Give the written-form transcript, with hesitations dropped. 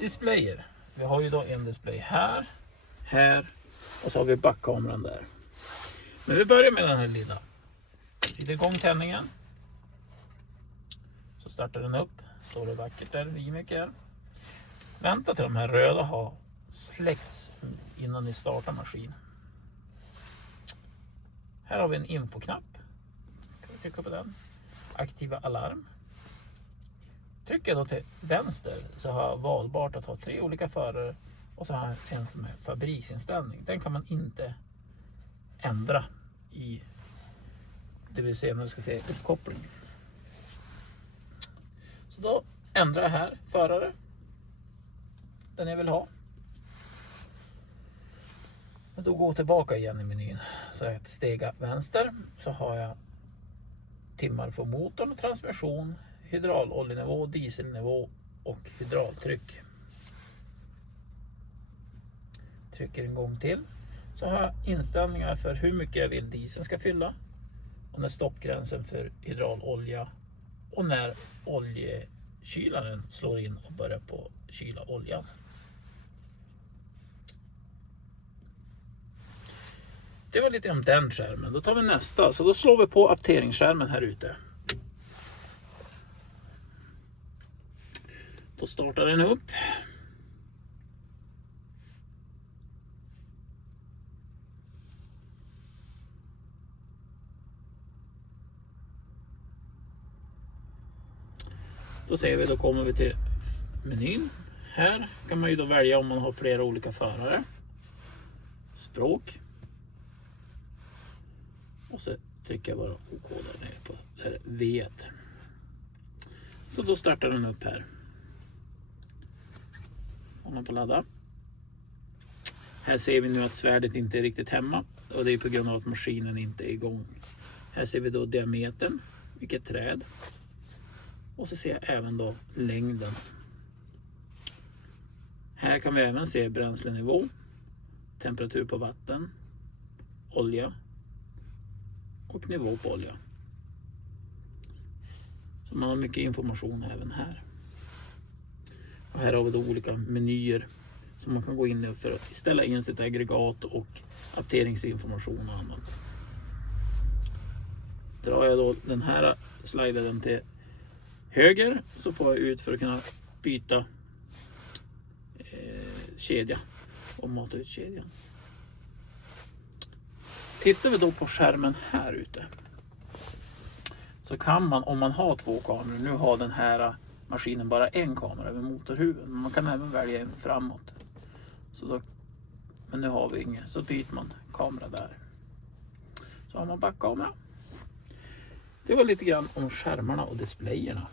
Displayer. Vi har ju då en display här, här och så har vi backkameran där. Men vi börjar med den här lilla. Vrider igång tändningen. Så startar den upp. Står det vackert där, Vimic är. Vänta till de här röda har släckts innan ni startar maskinen. Här har vi en infoknapp. Kan vi trycka på den. Aktiva alarm. Trycker jag då till vänster så har jag valbart att ha 3 olika förare och så har jag en som är fabriksinställning. Den kan man inte ändra i, det vill säga när du ska se uppkoppling. Så då ändrar jag här förare, den jag vill ha. Och då går jag tillbaka igen i menyn. Så jag stegar vänster så har jag timmar för motorn, transmission, hydrauloljenivå, dieselnivå och hydraultryck. Trycker en gång till så har jag inställningar för hur mycket jag vill dieseln ska fylla och när stoppgränsen för hydraulolja och när oljekylaren slår in och börjar på kyla oljan. Det var lite om den skärmen. Då tar vi nästa. Så då slår vi på apteringsskärmen här ute. Då startar den upp. Då ser vi, då kommer vi till menyn. Här kan man ju då välja om man har flera olika förare. Språk. Och så trycker jag bara OK där nere på det här V. Så då startar den upp här. Håller på ladda. Här ser vi nu att svärdet inte är riktigt hemma. Och det är på grund av att maskinen inte är igång. Här ser vi då diametern. Vilket träd. Och så ser jag även då längden. Här kan vi även se bränslenivå. Temperatur på vatten. Olja. Och nivå på olja. Så man har mycket information även här. Och här har vi då olika menyer som man kan gå in i för att ställa in sitt aggregat och apteringsinformation och annat. Drar jag då den här sliden till höger så får jag ut för att kunna byta kedja och mata ut kedjan. Tittar vi då på skärmen här ute så kan man, om man har 2 kameror, nu har den här maskinen bara en kamera över motorhuven, men man kan även välja en framåt. Så då, men nu har vi inget, så byter man kamera där. Så har man backkamera. Det var lite grann om skärmarna och displayerna.